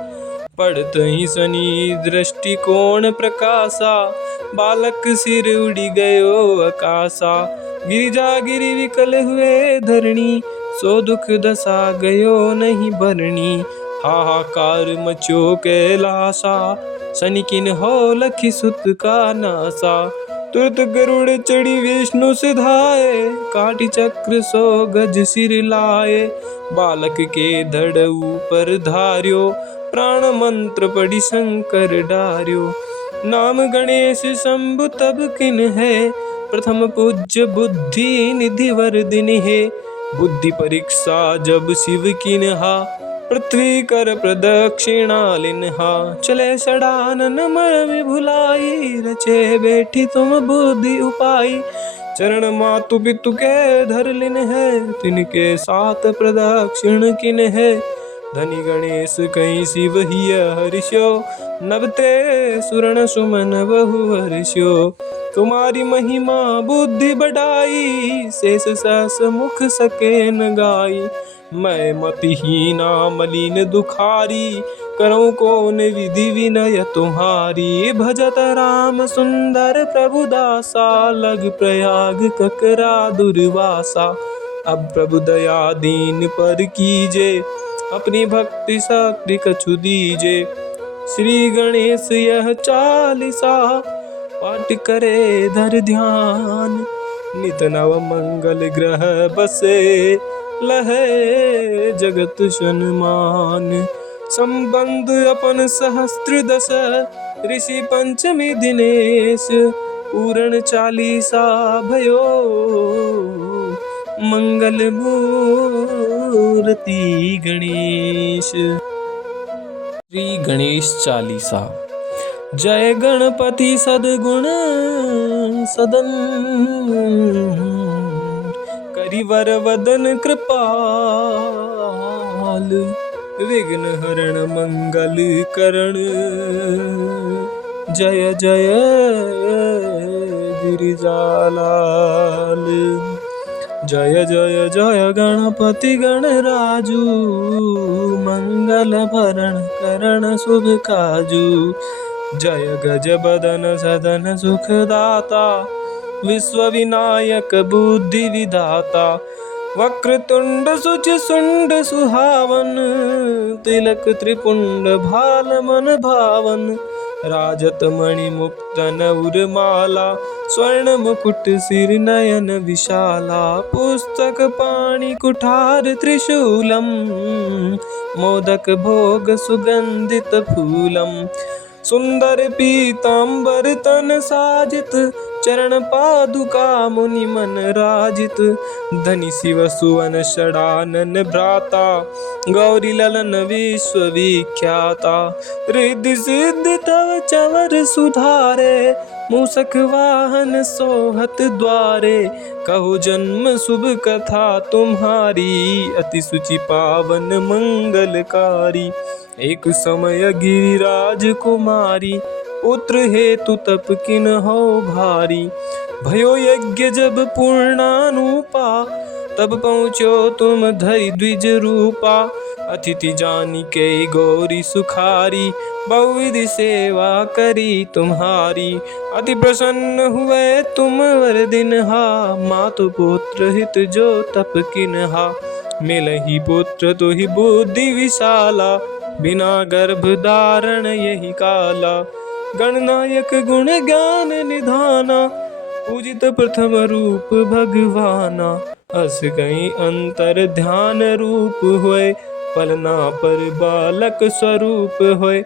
पड़त ही सनी दृष्टिकोण प्रकाशा, बालक सिर उड़ी गयो आकाशा। गिरिजा गिरि विकल हुए धरणी, सो दुख दशा गयो नहीं भरणी। हाहाकार मचो कैलासा, सनि किन हो लखि सुत का नासा। तुरत गरुड़ चढ़ी विष्णु सिधाए, काटी चक्र सो गज सिर लाए। बालक के धड़ ऊपर धार्यो, प्राण मंत्र पढ़ी शंकर डार्यो। नाम गणेश शंभु तब किन है, प्रथम पूज्य बुद्धि निधि वर दिन है। बुद्धि परीक्षा जब शिव किन्हा, पृथ्वी कर प्रदक्षिणा लिन्हा। चले षडानन मन भुलाई, रचे बैठी तुम बुद्धि उपाई। चरण मातु पितु के धर लिन है, तिनके साथ प्रदक्षिण किन है। धनी गणेश कहीं शिव ही हर्षो, नभते सुरण सुमन बहु हर्षो। तुम्हारी महिमा बुद्धि बढ़ाई, शेष सहस मुख सके न गाई। मैं मतिहीना मलिन दुखारी, करूँ कौन विधि विनय तुम्हारी। भजत राम सुंदर प्रभु दासा, लग प्रयाग ककरा दुर्वासा। अब प्रभु दया दीन पर कीजे, अपनी भक्ति शक्ति कछु दीजे। श्री गणेश यह चालीसा, पाठ करे धर ध्यान। नित नव मंगल ग्रह बसे, लहे जगत सन्मान। संबंध अपन सहस्त्र दश, ऋषि पंचमी दिनेश। पूर्ण चालीसा भयो, मंगल मूर्ति गणेश। श्री गणेश चालीसा। जय गणपति सद्गुण सदन, करिवर वदन कृपाल। विघ्न हरण मंगल करण, जय जय गिरिजालाल। जय जय जय गणपति गणराजू, मंगल भरण करण शुभ काजू। जय गज बदन सदन सुखदाता, विश्व विनायक बुद्धि विधाता। वक्रतुंड सुच सुंड सुहावन, तिलक त्रिपुंड भाल मन भावन। राजत मणि मुक्तन उर्माला, स्वर्ण मुकुट सिर नयन विशाला। पुस्तक पाणि कुठार त्रिशूलम, मोदक भोग सुगंधित फूलम। सुंदर पीतांबर तन साजित, चरण पादुका मुनि मन राजित। धनि शिव सुवन षडानन भ्राता, गौरी ललन विश्व विख्याता। रिद्धि सिद्धि तव चवर सुधारे, मूषक वाहन सोहत द्वारे। कहो जन्म शुभ कथा तुम्हारी, अति सुचि पावन मंगलकारी। एक समय गिरिराज कुमारी, पुत्र हेतु तप किन हो भारी। भयो यज्ञ जब पूर्णानुपा, तब पहुँचो तुम धरि द्विज रूपा। अतिथि जानी के गौरी सुखारी, बहुविधि सेवा करी तुम्हारी। अति प्रसन्न हुए तुम वर दिनहा, मातु पुत्र हित जो तप किन्हा। मिलहि पुत्र तो ही बुद्धि विशाला, बिना गर्भ धारण यही काला। गणनायक गुण ज्ञान निधाना, पूजित प्रथम रूप भगवाना। अस कहीं अंतर ध्यान रूप होय, पलना पर बालक स्वरूप होय।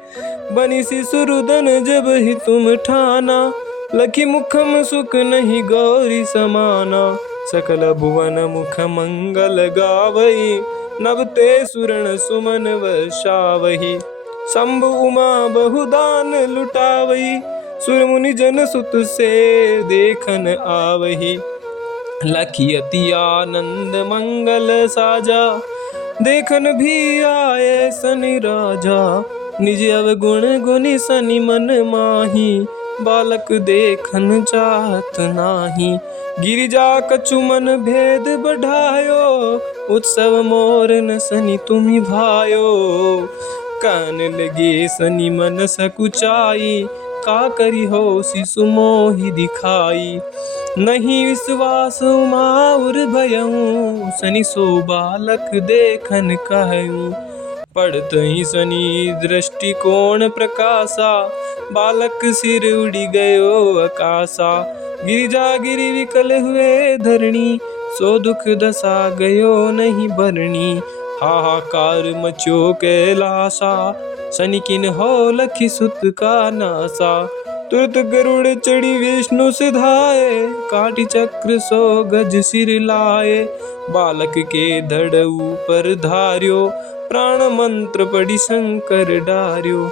बनी शिशुरुदन जब ही तुम ठाना, लखी मुखम सुख नहीं गौरी समाना। सकल भुवन मुख मंगल गावई, नभते सुरण सुमन वर्षावही। शंभु उमा बहुदान लुटावही, सुर मुनि जन सुत से देखन आवही। लखी अति आनंद मंगल साजा, देखन भी आए सनि राजा। निज अवगुण गुनि सनि मन माही, बालक देखन चाहत नाही। गिरिजा कछु मन भेद बढ़ायो, उत्सव मोर न सनि तुम्हि भायो। कान लगे सनि मन सकुचाई, का करी हो शिशु मोहि दिखाई। नहीं विश्वास उमाउर भयऊँ, सनि सो बालक देखन कहूँ। पढ़त ही सनि दृष्टिकोण प्रकाशा, बालक सिर उड़ी गयो आकाशा। गिरिजा गिरि विकल हुए धरणी, सो दुख दशा गयो नहीं बरणी। हाहाकार मचो कैलासा, सनि किन हो लखि सुत का नासा। तुरत गरुड़ चढ़ी विष्णु सिधाए, काटी चक्र सो गज सिर लाए। बालक के धड़ ऊपर धार्यो, प्राण मंत्र पढ़ी शंकर डार्यो।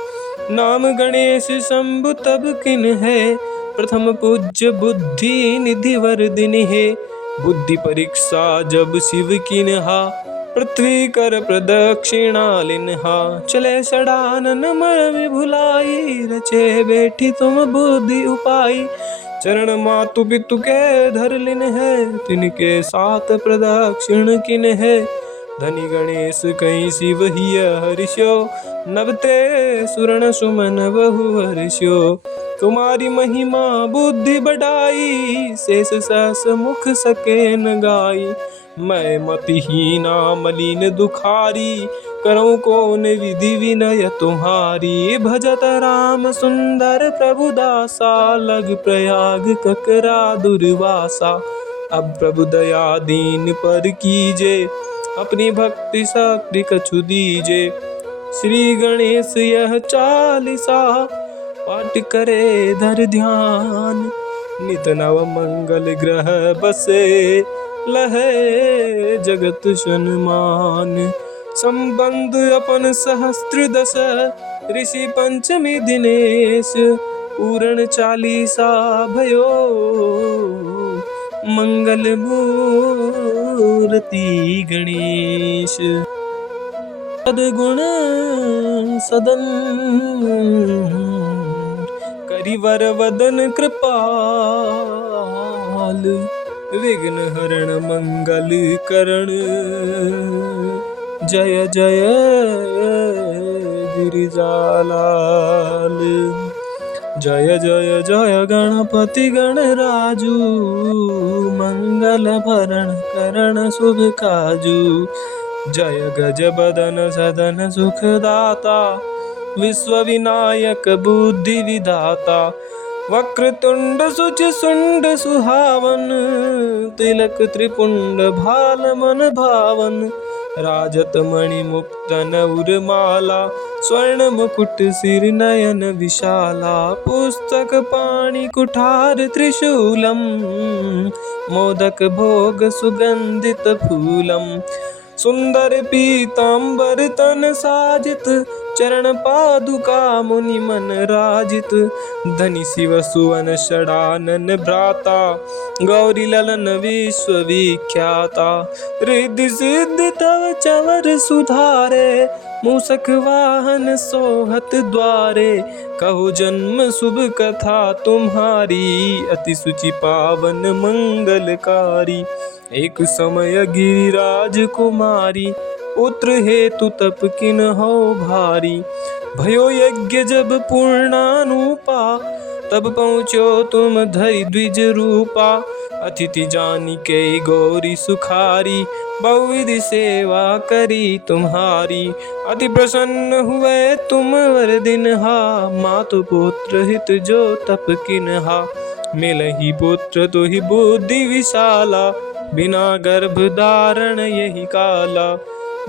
नाम गणेश शंभु तब किन है, प्रथम पूज्य बुद्धि निधि वर दिन है। बुद्धि परीक्षा जब शिव किन्हा, पृथ्वी कर प्रदक्षिणा लिन्हा। चले सडानन मय भुलाई, रचे बैठी तुम बुद्धि उपाई। चरण मातु पितु के धर लिन है, तिनके साथ प्रदक्षिण किन है। धनी गणेश कहीं शिव हिय हर्ष्यो, नभते सुरन सुमन बहु हर्ष्यो। तुम्हारी महिमा बुद्धि बढ़ाई, शेष सहस मुख सके न गाई। मैं मतिहीना मलिन दुखारी, करऊँ कौन विधि विनय तुम्हारी। भजत राम सुंदर प्रभु दासा, लग प्रयाग ककरा दुर्वासा। अब प्रभु दया दीन पर कीजे, अपनी भक्ति शक्ति कछु दीजे। श्री गणेश यह चालीसा, पाठ करे धर ध्यान। नित नव मंगल ग्रह बसे, लहे जगत सन्मान। संबंध अपन सहस्त्र दश, ऋषि पंचमी दिनेश। पूर्ण चालीसा भयो, मंगल मूर्ति गणेश। सद्गुण सदन, करिवर वदन कृपाल। विघ्न हरण मंगल करण, जय जय गिरिजालाल। जय जय जय गणपति गणराजू, मंगल भरण करण शुभ काजू। जय गज बदन सदन सुखदाता, विश्व विनायक बुद्धि विधाता। वक्रतुंड सुच सुंड सुहावन, तिलक त्रिपुंड भाल मन भावन। राजत मणि मुक्त नउरमाला, स्वर्ण मुकुट सिर नयन विशाला। पुस्तक पाणि कुठार त्रिशूलम, मोदक भोग सुगंधित फूलम। सुंदर पीतांबर तन साजित, चरण पादुका मुनि मन राजित। धनि शिव सुवन षडानन भ्राता, गौरी ललन विश्व विख्याता। रिद्धि सिद्धि तव चवर सुधारे, मूषक वाहन सोहत द्वारे। कहो जन्म शुभ कथा तुम्हारी, अति सुचि पावन मंगलकारी। एक समय गिरिराज कुमारी, पुत्र हेतु तप किन हो भारी। भयो यज्ञ जब पूर्णानुपा, तब पहुँचो तुम धरि द्विज रूपा। अतिथि जानी के गौरी सुखारी, बहुविधि सेवा करी तुम्हारी। अति प्रसन्न हुए तुम वर दिनहा, मातु पुत्र हित जो तप किन्हा। मिलहि पुत्र तुहि बुद्धि विशाला, बिना गर्भ धारण यही काला।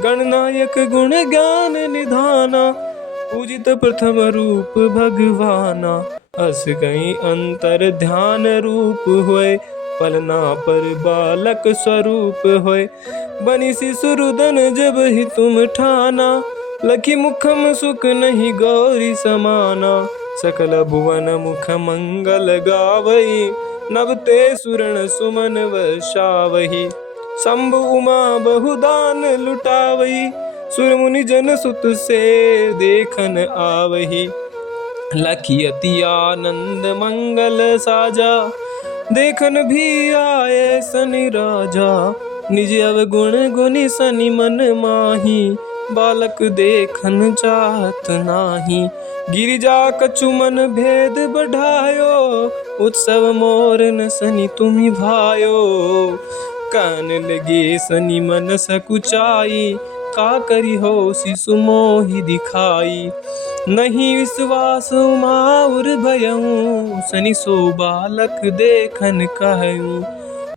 गणनायक गुण ज्ञान निधाना, पूजित प्रथम रूप भगवाना। अस कहीं अंतर ध्यान रूप होय, पलना पर बालक स्वरूप होय। बनी शिशुरुदन जब ही तुम ठाना, लखी मुखम सुख नहीं गौरी समाना। सकल भुवन मुख मंगल गावई, नभते सुरण सुमन वर्षावही। शंभु उमा बहुदान लुटावही, सुर मुनि जन सुत से देखन आवही। लखी अति आनंद मंगल साजा, देखन भी आए सनि राजा। निज अवगुण गुनि सनि मन माही, बालक देखन चाहत नाही। गिरिजा कछु मन भेद बढ़ायो, उत्सव मोर न सनि तुम्हि भायो। कान लगे सनि मन सकुचाई, का करी हो शिशु मोहि दिखाई। नहीं विश्वास उमाउर भयऊँ, सनि सो बालक देखन कहऊँ।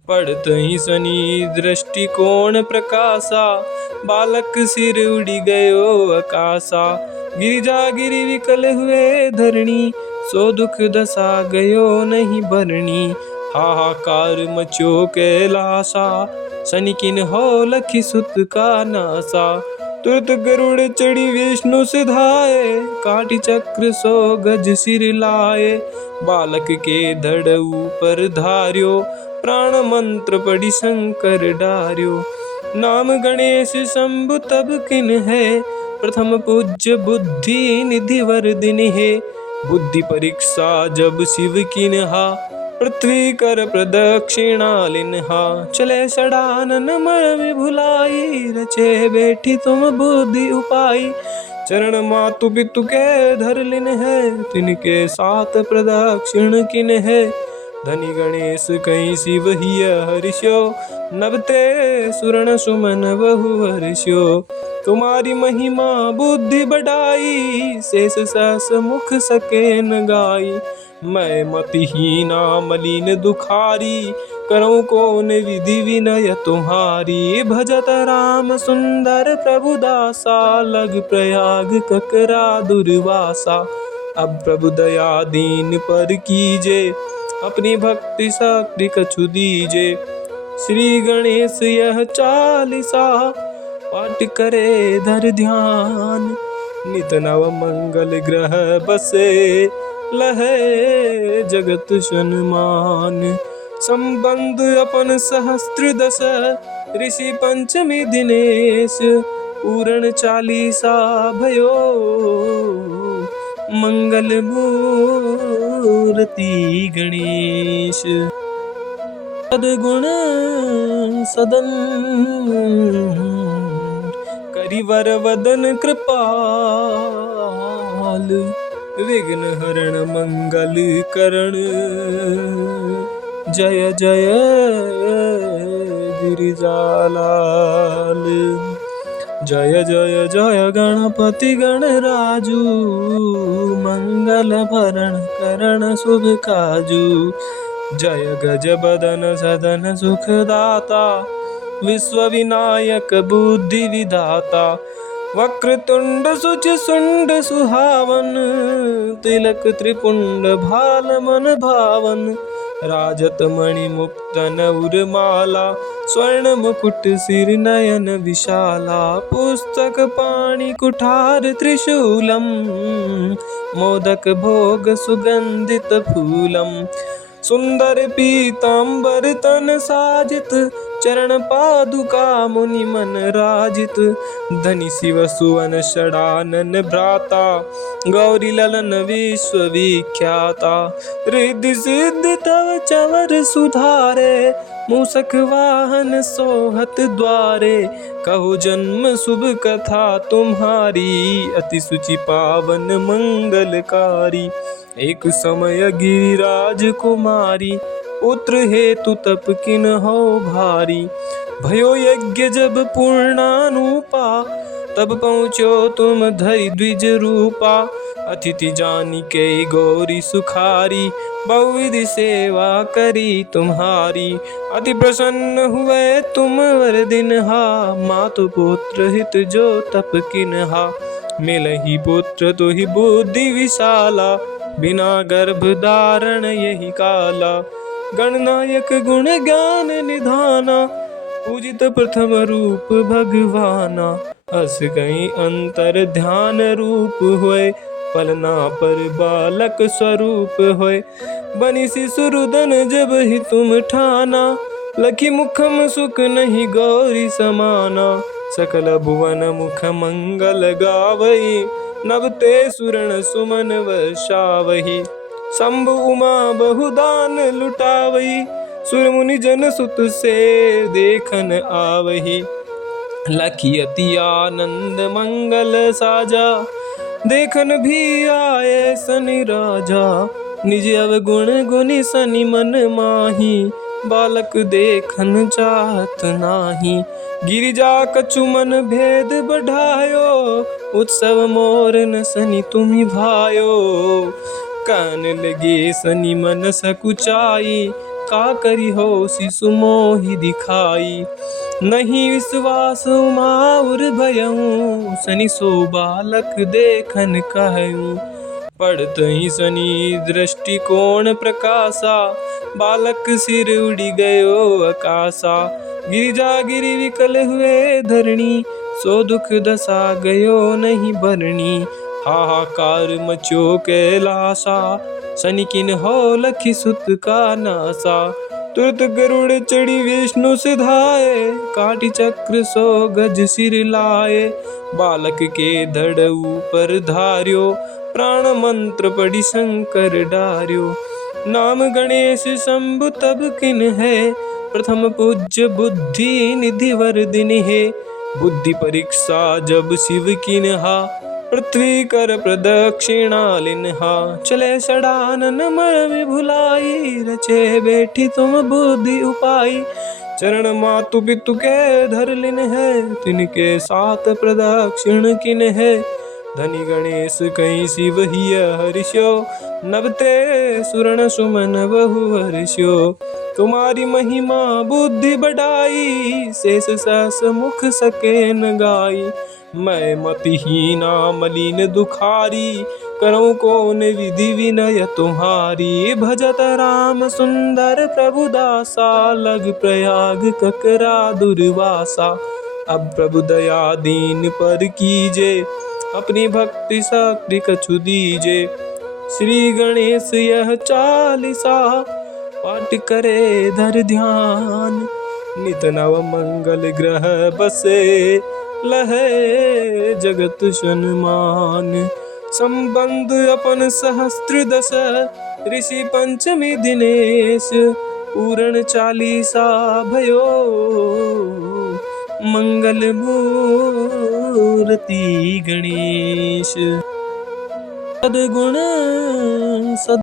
पढ़तहि सनि दृष्टिकोण प्रकाशा, बालक सिर उड़ि गयो आकाशा। गिरिजा गिरि विकल हुए धरणी, सो दुख दशा गयो नहीं बरणी। हाहाकार मचो कैलासा, सनि किन्हो लखि सुत का नासा। तुरत गरुड़ चढ़ी विष्णु सिधाए, काटी चक्र सो गज सिर लाए। बालक के धड़ ऊपर धार्यो, प्राण मंत्र पढ़ि शंकर डार्यो। नाम गणेश शंभु तब किन है, प्रथम पूज्य बुद्धि निधि वर दिन है। बुद्धि परीक्षा जब शिव किन्हा, पृथ्वी कर प्रदक्षिणा लिन्हा। चले सडानन मर भुलाई, रचे बैठी तुम बुद्धि उपाई। चरण मातु पितु के धर लिन है, तिनके साथ प्रदक्षिण किन है। धनी गणेश कहीं शिव ही हर्ष्यो, नभते सुरण सुमन बहु हर्ष्यो। तुम्हारी महिमा बुद्धि बढ़ाई, शेष सहस मुख सके न गाई। मैं मतिहीना मलिन दुखारी, करऊँ कौन विधि विनय तुम्हारी। भजत राम सुंदर प्रभु दासा, लग प्रयाग ककरा दुर्वासा। अब प्रभु दया दीन पर कीजे, अपनी भक्ति शक्ति कछु दीजे। श्री गणेश यह चालीसा, पाठ करे धर ध्यान। नित नव मंगल ग्रह बसे, लहे जगत सन्मान। संबंध अपन सहस्त्र दश, ऋषि पंचमी दिनेश। पूर्ण चालीसा भयो, मंगल मूर्ति गणेश। सद्गुण सदन, करिवर वदन कृपाल। विघ्न हरण मंगल करण, जय जय गिरिजालाल। जय जय जय गणपति गणराजू, मंगल भरण करण शुभ काजू। जय गज बदन सदन सुखदाता, विश्व विनायक बुद्धि विधाता। वक्रतुंड सुच सुंड सुहावन, तिलक त्रिपुंड भाल मन भावन। राजत मणि मुक्त नउर माला, स्वर्ण मुकुट सिर नयन विशाला। पुस्तक पाणि कुठार त्रिशूलम, मोदक भोग सुगंधित फूलम। सुंदर पीतांबर तन साजित, चरण पादुका मुनि मन राजित। धनि शिव सुवन षडानन भ्राता, गौरी ललन विश्व विख्याता। रिद्धि सिद्धि तव चवर सुधारे, मूषक वाहन सोहत द्वारे। कहो जन्म शुभ कथा तुम्हारी, अति सुचि पावन मंगलकारी। एक समय गिरिराज कुमारी, पुत्र हेतु तप किन्हो भारी। भयो यज्ञ जब पूर्णानुपा, तब पहुँचो तुम धरि द्विज रूपा। अतिथि जानी के गौरी सुखारी, बहुविधि सेवा करी तुम्हारी। अति प्रसन्न हुए तुम वर दिन्हा, मातु पुत्र हित जो तप किन्हा। मिलहि पुत्र तुहि बुद्धि विशाला, बिना गर्भ धारण यही काला। गणनायक गुण ज्ञान निधाना, पूजित प्रथम रूप भगवाना। अस कहीं अंतर ध्यान रूप होय, पलना पर बालक स्वरूप होय। बनी शिशुरुदन जब ही तुम ठाना, लखी मुखम सुख नहीं गौरी समाना। सकल भुवन मुख मंगल गावई, नभते सुरण सुमन वर्षावही। शंभु उमा बहुदान लुटावई, सुर मुनि जन सुत से देखन आवही। लखी अति आनंद मंगल साजा, देखन भी आए सनि राजा। निज अवगुण गुनि सनि मन माही, बालक देखन चाहत नाही। गिरिजा कछु मन भेद बढ़ायो, उत्सव मोर न सनि तुम्हि भायो। कान लगे सनि मन सकुचाई, का करी हो शिशु मोहि दिखाई। नहीं विश्वास माउर भयऊ, सनि सो बालक देखन कहूँ। पढ़तहि सनि दृष्टिकोण प्रकाशा, बालक सिर उड़ि गयो आकाशा। गिरिजा गिरि विकल हुए धरणी, सो दुख दशा गयो नहीं बरणी। हाहाकार मचो कैलासा, सनि किन्हो लखि सुत का नासा। तुरत गरुड़ चढ़ी विष्णु सिधाए, काटी चक्र सो गज सिर लाए। बालक के धड़ ऊपर धार्यो, प्राण मंत्र पढ़ि शंकर डार्यो। नाम गणेश शंभु तब किन है, प्रथम पूज्य बुद्धि निधि वर दिन है। बुद्धि परीक्षा जब शिव किन्हा, पृथ्वी कर प्रदक्षिणा लिन्हा। चले सड़ानन मरमि भुलाई, रचे बैठी तुम बुद्धि उपाई। चरण मातु पितु के धर लिन है, तिनके साथ प्रदक्षिण किन है। धनी गणेश कहीं शिव हिय हर्ष्यो, नभते सुरन सुमन बहु हर्ष्यो। तुम्हारी महिमा बुद्धि बढ़ाई, शेष सहस मुख सके न गाई। मैं मतिहीना मलिन दुखारी, करऊँ कौन विधि विनय तुम्हारी। भजत राम सुंदर प्रभु दासा, लग प्रयाग ककरा दुर्वासा। अब प्रभु दया दीन पर कीजे, अपनी भक्ति शक्ति कछु दीजे। श्री गणेश यह चालीसा, पाठ करे धर ध्यान। नित नव मंगल ग्रह बसे, लहे जगत सन्मान। संबंध अपन सहस्त्र दश, ऋषि पंचमी दिनेश। पूर्ण चालीसा भयो, मंगल मूर्ति गणेश। सद्गुण सद